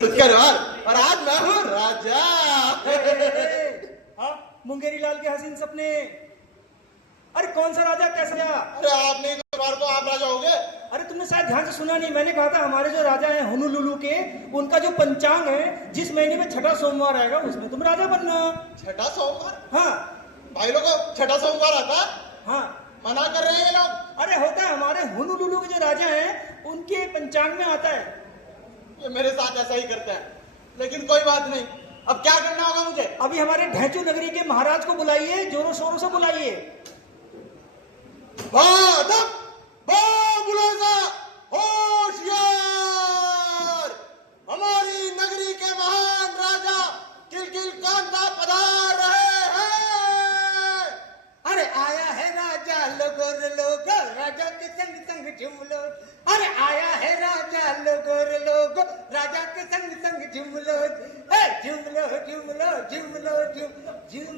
और आज मैं हूँ राजा। हाँ, मुंगेरी लाल के हसीन सपने। अरे कौन सा राजा, कैसा राजा? अरे आप नहीं तो बार को आप राजा हो गए। अरे तुमने शायद ध्यान से सुना नहीं, मैंने कहा था हमारे जो राजा हैं होनोलुलु के, उनका जो पंचांग है, जिस महीने में छठा सोमवार आएगा उसमें तुम राजा बनना। छठा सोमवार? हाँ भाई लोगों, छठा सोमवार आता? हाँ, मना कर रहे हैं ये लोग। अरे होता है, हमारे होनोलुलु के जो राजा हैं उनके पंचांग में आता है। ये मेरे साथ ऐसा ही करते हैं, लेकिन कोई बात नहीं। अब क्या करना होगा मुझे? अभी हमारे ढैचू नगरी के महाराज को बुलाइए, जोरों शोरों से बुलाइए। होशियार, हमारी नगरी के महान राजा किलकिल कांता पधार रहे हैं। अरे आया है राजा लोगो रे लोगो, राजा के संग संग झूम लो। अरे आया है राजा लोगो रे लोगो, राजा के संग संग झूम लो। झूम लो झूम लो झूम लो झूम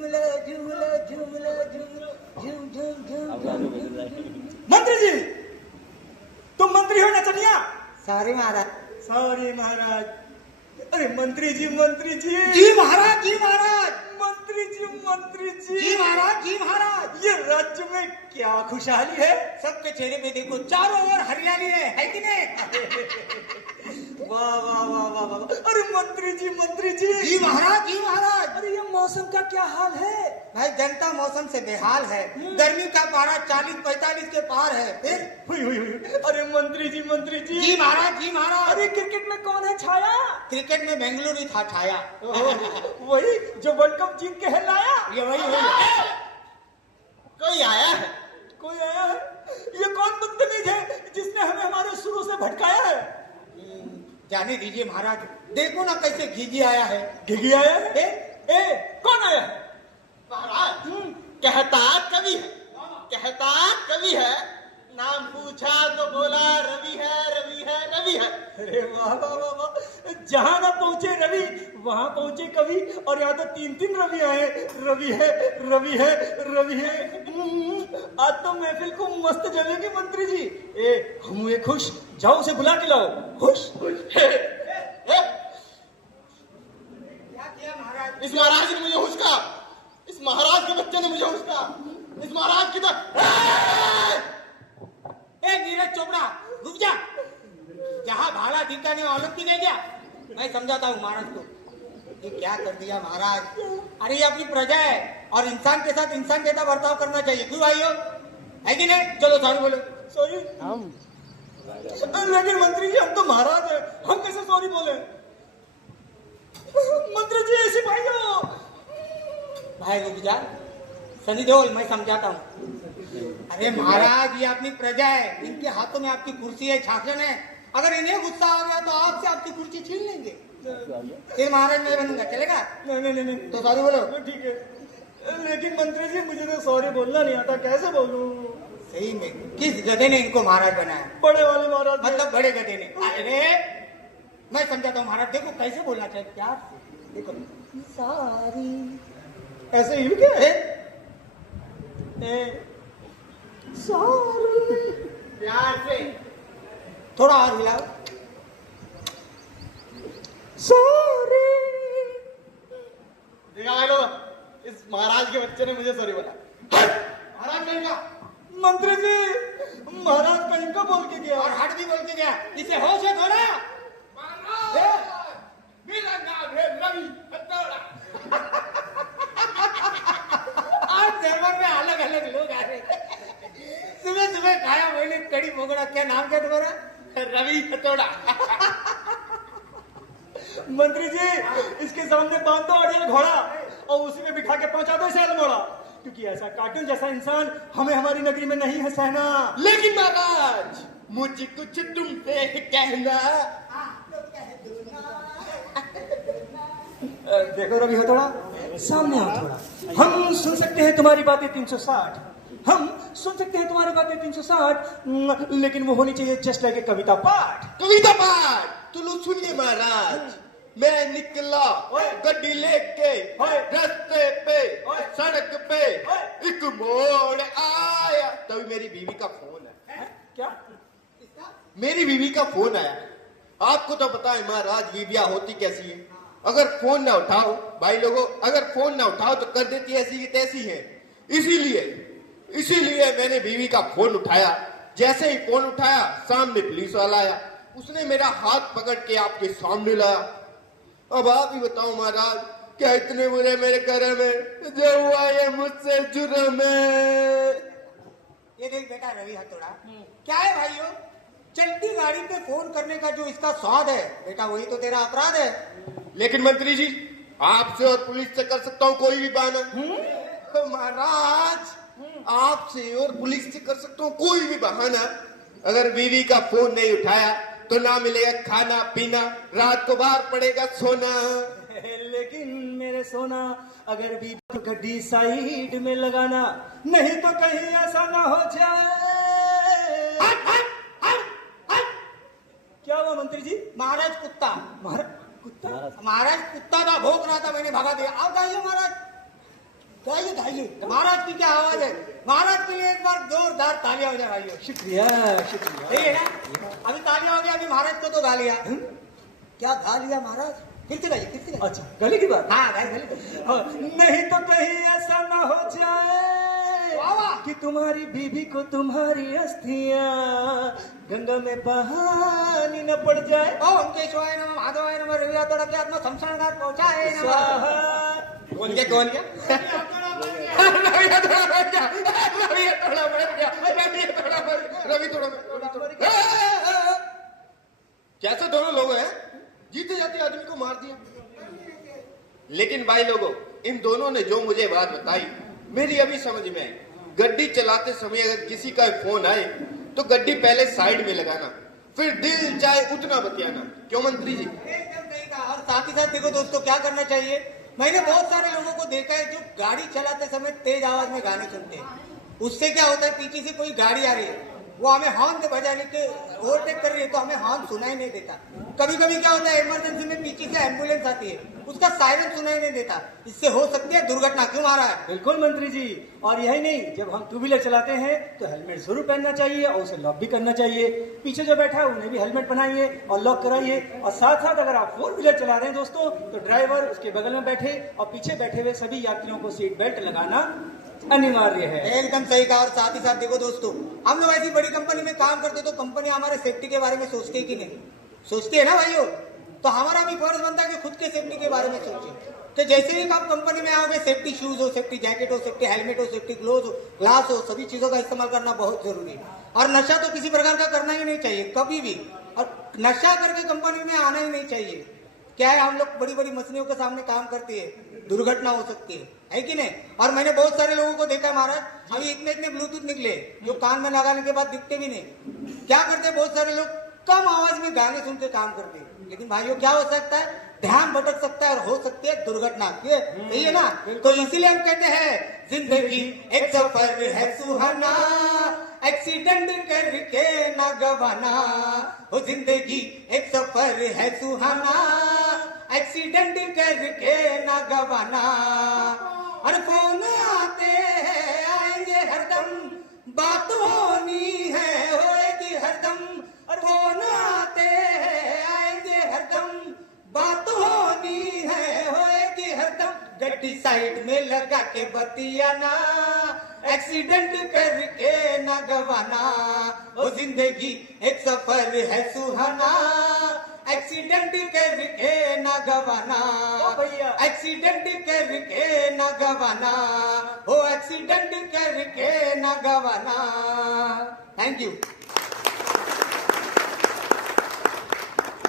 लो झूम लो झूम लो झूम झूम झूम। मंत्री जी, तुम मंत्री हो ना चनिया? सॉरी महाराज। सॉरी महाराज। अरे मंत्री जी, मंत्री जी। जी महाराज, जी महाराज। मंत्री जी, मंत्री जी। जी महाराज, जी महाराज। ये राज्य में क्या खुशहाली है? सबके चेहरे पे देखो, चारों ओर हरियाली है कि नहीं? वाह वाह वाह वाह वाह। अरे मंत्री जी, मंत्री जी। जी महाराज, जी महाराज। अरे ये मौसम का क्या हाल है? भाई जनता मौसम से बेहाल है। गर्मी का पारा 40-45 के पार है। हुई हुई हुई। अरे मंत्री जी, मंत्री जी। जी महाराज, जी महाराज। अरे क्रिकेट में कौन है छाया? क्रिकेट में बेंगलुरु ही था छाया। वही जो वर्ल्ड कप जीत के है लाया। ये वही कोई आया है? कोई आया है? ये कौन बदतमीज है जिसने हमें हमारे शुरू से भटकाया है? जाने दीजिए महाराज, देखो ना कैसे घिघी आया है। घिघी आया है? कौन आया है? महाराज, कहता कवि है, कहता कवि है। नाम पूछा तो बोला रवि है, रवि है, रवि है। अरे वाह वाह वाह वाह। जहां ना पहुंचे रवि, वहां पहुंचे कवि। और यहाँ तो 3-3 रवि आए। रवि है, रवि है, रवि है। आज तो महफिल को मस्त जमेगी मंत्री जी। हम हुए खुश, जाओ उसे बुला के लाओ। खुश। क्या किया महाराज? इस महाराज ने मुझे हुस्का, इस महाराज के बच्चे ने मुझे हुस्का, इस महाराज की तो नीरज चोपड़ा, रुक जा। जहाँ भाला दिखा नहीं ओलंपिक है क्या? मैं समझाता हूँ महाराज को। ये क्या कर दिया महाराज? अरे ये अपनी प्रजा है और इंसान के साथ इंसान जैसा बर्ताव करना चाहिए। क्यों भाइयों, है कि नहीं? चलो सॉरी बोलो। सॉरी। लेकिन मंत्री जी, हम तो महाराज हैं, हम कैसे सॉरी बोले? मंत्री जी, ऐसी भाइयों। भाई रुक जा, सनी देओल, मैं समझाता हूँ। अरे महाराज, ये अपनी प्रजा है, इनके हाथों में आपकी कुर्सी है, शासन है। अगर इन्हें गुस्सा आ गया तो आपसे आपकी कुर्सी छीन लेंगे। फिर महाराज मैं बनूंगा, चलेगा? नहीं नहीं नहीं, तो सॉरी बोलो। ठीक है। लेकिन मंत्री जी, मुझे तो सॉरी बोलना नहीं आता, कैसे बोलूं? सही में किस गधे ने इनको महाराज बनाया? बड़े वाले महाराज। मतलब बड़े गधे ने। अरे मैं समझाता हूँ महाराज, देखो कैसे बोलना चाहिए प्यार से। देखो, सॉरी, ऐसे ही क्या है? सॉरी, प्यार से। थोड़ा और हिलाओ। सॉरी। देखा भाई लोग, इस महाराज के बच्चे ने मुझे सॉरी बोला। महाराज कहेगा, मंत्री जी, महाराज का इनका बोल के गया और हट भी बोल के गया। इसे होश है थोड़ा। मेरा नाम है रवि हथौड़ा। आज दरबार में अलग अलग लोग आ रहे। सुबह सुबह खाया मैंने कड़ी मोगड़ा। क्या नाम क्या तुम्हारा? रवि हथौड़ा। मंत्री जी, इसके सामने बांध दो अड़ियल घोड़ा और उसी में बिठा के पहुंचा दो इसे अल्मोड़ा, क्योंकि ऐसा कार्टून जैसा इंसान हमें हमारी नगरी में नहीं है सहना। लेकिन महाराज, मुझे कुछ तुम पे कहना। देखो रवि हो थोड़ा, सामने आओ थोड़ा। हम सुन सकते हैं तुम्हारी बातें 360। हम सुन सकते हैं तुम्हारी बातें 360, लेकिन वो होनी चाहिए जस्ट लाइक ए कविता पाठ। कविता पाठ तो लो सुनिए महाराज। मैं निकला गड्डी लेके रास्ते पे, सड़क पे एक मोड़ आया, तभी मेरी बीवी का फोन है। क्या? मेरी बीवी का फोन आया। आपको तो पता है महाराज बीवियां होती कैसी है। अगर फोन ना उठाओ भाई लोगों, अगर फोन ना उठाओ तो कर देती ऐसी की तैसी है। इसीलिए मैंने बीवी का फोन उठाया। जैसे ही फोन उठाया सामने पुलिस वाला आया, उसने मेरा हाथ पकड़ के आपके सामने लाया। अब आप ही बताओ महाराज, क्या इतने बुरे मेरे कर्म में, जो हुआ ये मुझसे जुर्म है। ये देख बेटा रवि हथौड़ा, क्या है भाइयों, चलती गाड़ी पे फोन करने का जो इसका स्वाद है बेटा, वही तो तेरा अपराध है। लेकिन मंत्री जी, आपसे और पुलिस से कर सकता हूँ कोई भी बहाना। तो महाराज, आपसे और पुलिस से कर सकता हूँ कोई भी बहाना। अगर बीवी का फोन नहीं उठाया तो ना मिलेगा खाना पीना, रात को बाहर पड़ेगा सोना। लेकिन मेरे सोना, अगर भी गड्डी साइड में लगाना, नहीं तो कहीं ऐसा ना हो जाए। क्या हुआ मंत्री जी? महाराज कुत्ता, महाराज कुत्ता का भौंक रहा था, मैंने भगा दिया। आप गाइए महाराज, गाइए। महाराज की क्या आवाज है, महाराज के लिए एक बार जोरदार तालियां हो जाए भाइयों। शुक्रिया। सही है ना? अभी तालियां हो गया, अभी महाराज को तो गा लिया। क्या गा लिया महाराज? फिर से गाइए। अच्छा, गले की बात। हाँ गाइए। हाँ, नहीं तो कहीं ऐसा ना हो जाए कि तुम्हारी बीबी को तुम्हारी अस्थियां गंगा में बहानी न पड़ जाए। ओम केशवाय नमः, माधवाय नमः, रवि हथौड़ा के आत्मा शमशान घाट पहुंचाए नमः। कौन क्या रवि थोड़ा कैसे दोनों लोग हैं, जीते जाते आदमी को मार दिया। लेकिन भाई लोगों, इन दोनों ने जो मुझे बात बताई मेरी अभी समझ में आई। गड्डी चलाते समय अगर किसी का फोन आए तो गड्डी पहले साइड में लगाना, फिर दिल चाहे उतना बतियाना। क्यों मंत्री जी? एकदम सही कहा। और साथ ही साथ देखो दोस्तों, क्या करना चाहिए, मैंने बहुत सारे लोगों को देखा है जो गाड़ी चलाते समय तेज आवाज में गाने सुनते हैं। उससे क्या होता है, पीछे से कोई गाड़ी आ रही है, वो हमें हॉर्न बजाने के ओवरटेक कर रही है तो हमें हॉर्न सुनाई नहीं देता। कभी कभी क्या होता है, इमरजेंसी में पीछे से एम्बुलेंस आती है, उसका सायरन सुनाई नहीं देता, इससे हो सकती है दुर्घटना। क्यों मारा है? बिल्कुल मंत्री जी। और यही नहीं, जब हम टू व्हीलर चलाते हैं तो हेलमेट जरूर पहनना चाहिए और उसे लॉक भी करना चाहिए। पीछे जो बैठा है उन्हें भी हेलमेट पहनाइए और लॉक कराइए। और साथ साथ अगर आप फोर व्हीलर चला रहे हैं दोस्तों, तो ड्राइवर, उसके बगल में बैठे और पीछे बैठे हुए सभी यात्रियों को सीट बेल्ट लगाना अनिवार्य है। एकदम सही कहा। और साथ ही साथ देखो दोस्तों, हम लोग ऐसी बड़ी कंपनी में काम करते तो कंपनी हमारे सेफ्टी के बारे में सोचती है कि नहीं? सोचती है ना भाइयों? तो हमारा भी फर्ज बनता है कि खुद के सेफ्टी के बारे में सोचें। तो जैसे ही आप कंपनी में आओगे, सेफ्टी शूज हो, सेफ्टी जैकेट हो, सेफ्टी हेलमेट हो, सेफ्टी ग्लोव हो, ग्लास हो, सभी चीजों का इस्तेमाल करना बहुत जरूरी है। और नशा तो किसी प्रकार का करना ही नहीं चाहिए कभी भी, और नशा करके कंपनी में आना ही नहीं चाहिए। क्या है, हम लोग बड़ी बड़ी मशीनों के सामने काम करते हैं, दुर्घटना हो सकती है कि नहीं? और मैंने बहुत सारे लोगों को देखा है महाराज, अभी इतने ब्लूटूथ निकले जो कान में लगाने के बाद दिखते भी नहीं। क्या करते हैं बहुत सारे लोग, कम आवाज में गाने सुन के काम करते हैं। लेकिन भाइयों क्या हो सकता है, ध्यान भटक सकता है और हो सकती है दुर्घटना। सही है ना? तो इसीलिए हम कहते हैं, जिंदगी एक सफर है सुहाना, एक्सीडेंट करके ना गवाना। हो जिंदगी एक सफर है सुहाना, एक्सीडेंट करके ना गवाना। और फोन आते हैं आएंगे हरदम, बात होनी है होएगी हरदम। और फोन आते हैं आएंगे हरदम, बात होनी है होएगी हरदम। गड्डी साइड में लगा के बतियाना, एक्सीडेंट करके ना गवाना। ओ जिंदगी एक सफर है सुहाना, एक्सीडेंट करके ना गवाना। एक्सीडेंट करके ना गवाना, हो एक्सीडेंट करके ना गवाना। Thank you.